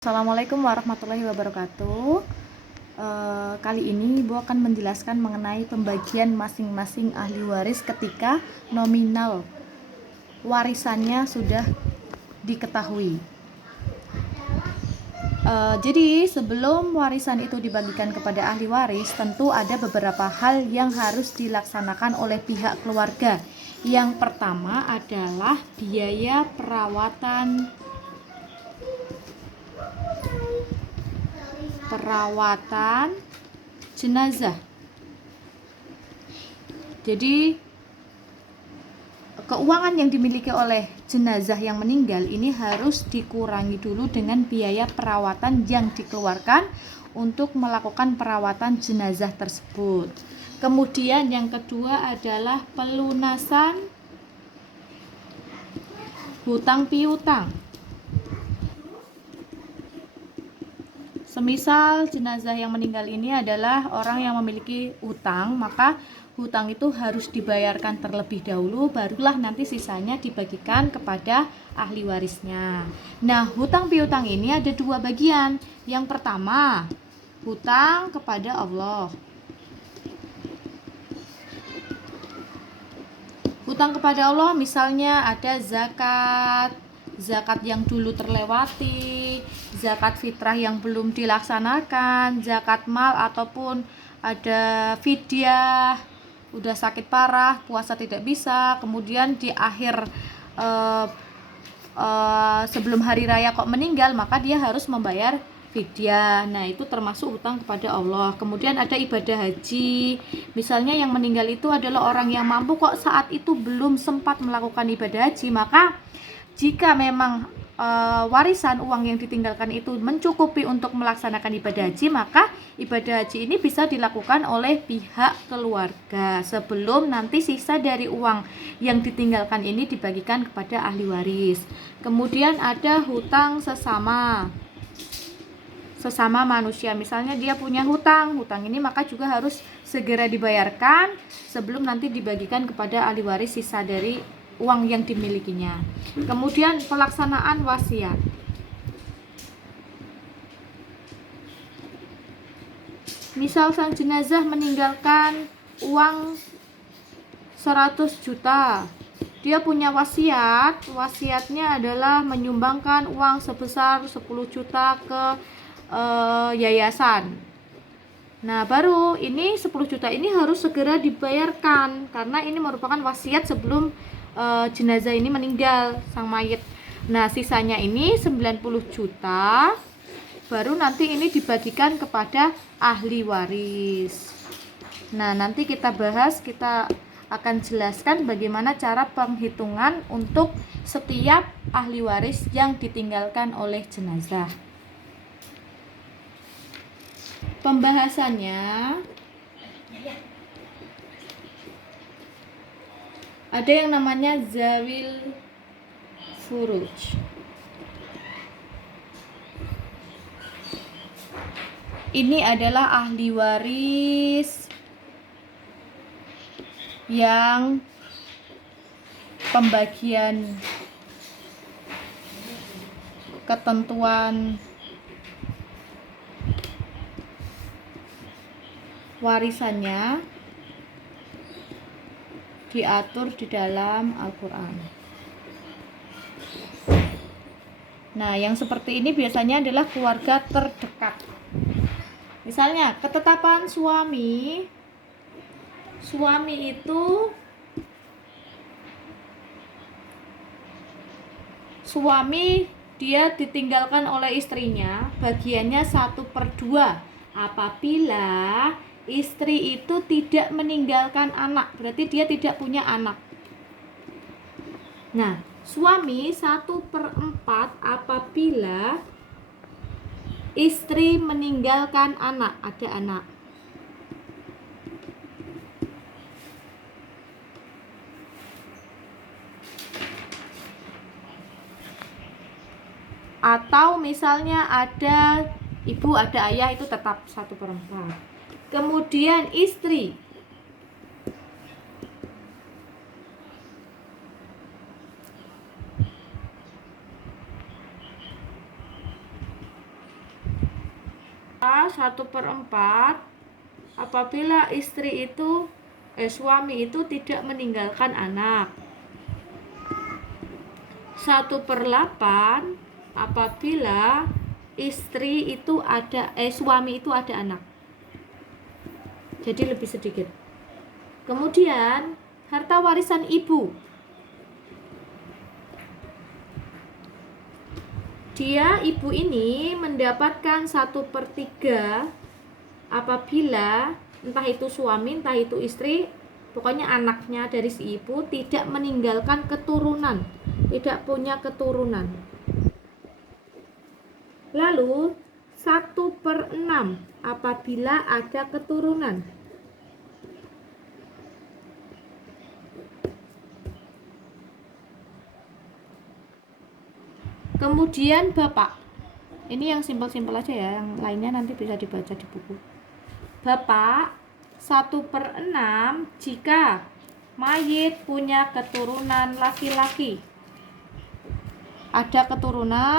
Assalamualaikum warahmatullahi wabarakatuh. Kali ini Ibu akan menjelaskan mengenai pembagian masing-masing ahli waris ketika nominal warisannya sudah diketahui. Jadi sebelum warisan itu dibagikan kepada ahli waris, tentu ada beberapa hal yang harus dilaksanakan oleh pihak keluarga. Yang pertama adalah biaya perawatan jenazah. Jadi keuangan yang dimiliki oleh jenazah yang meninggal ini harus dikurangi dulu dengan biaya perawatan yang dikeluarkan untuk melakukan perawatan jenazah tersebut. Kemudian yang kedua adalah pelunasan hutang piutang. Semisal jenazah yang meninggal ini adalah orang yang memiliki hutang, maka hutang itu harus dibayarkan terlebih dahulu, barulah nanti sisanya dibagikan kepada ahli warisnya. Nah, hutang piutang ini ada dua bagian. Yang pertama, hutang kepada Allah. Hutang kepada Allah misalnya ada zakat yang dulu terlewati, zakat fitrah yang belum dilaksanakan, zakat mal ataupun ada fidyah, udah sakit parah, puasa tidak bisa, kemudian di akhir sebelum hari raya kok meninggal, maka dia harus membayar fidyah. Nah, itu termasuk hutang kepada Allah. Kemudian ada ibadah haji. Misalnya yang meninggal itu adalah orang yang mampu kok saat itu belum sempat melakukan ibadah haji, maka jika memang warisan uang yang ditinggalkan itu mencukupi untuk melaksanakan ibadah haji, maka ibadah haji ini bisa dilakukan oleh pihak keluarga sebelum nanti sisa dari uang yang ditinggalkan ini dibagikan kepada ahli waris. Kemudian ada hutang sesama manusia. Misalnya dia punya hutang ini maka juga harus segera dibayarkan sebelum nanti dibagikan kepada ahli waris sisa dari uang yang dimilikinya. Kemudian pelaksanaan wasiat. Misal sang jenazah meninggalkan uang 100 juta. Dia punya wasiatnya adalah menyumbangkan uang sebesar 10 juta ke yayasan. Nah, baru ini 10 juta ini harus segera dibayarkan karena ini merupakan wasiat sebelum jenazah ini meninggal, sang mayit. Nah, sisanya ini 90 juta baru nanti ini dibagikan kepada ahli waris. Nah, nanti kita akan jelaskan bagaimana cara penghitungan untuk setiap ahli waris yang ditinggalkan oleh jenazah. Pembahasannya ada yang namanya zawil furuj. Ini adalah ahli waris yang pembagian ketentuan warisannya diatur di dalam Al-Quran. Nah, yang seperti ini biasanya adalah keluarga terdekat. Misalnya, ketetapan suami itu dia ditinggalkan oleh istrinya, bagiannya 1/2. Apabila istri itu tidak meninggalkan anak, berarti dia tidak punya anak. Nah, suami 1/4 apabila istri meninggalkan anak, ada anak. Atau misalnya ada ibu, ada ayah, itu tetap 1/4. Kemudian istri 1/4 apabila suami itu tidak meninggalkan anak. 1/8 apabila suami itu ada anak. Jadi lebih sedikit. Kemudian harta warisan ibu. Ibu ini mendapatkan 1/3 apabila entah itu suami, entah itu istri, pokoknya anaknya dari si ibu tidak meninggalkan keturunan, tidak punya keturunan. Lalu 1/6 apabila ada keturunan. Kemudian bapak. Ini yang simpel-simpel aja ya, yang lainnya nanti bisa dibaca di buku. Bapak 1/6 jika mayit punya keturunan laki-laki. Ada keturunan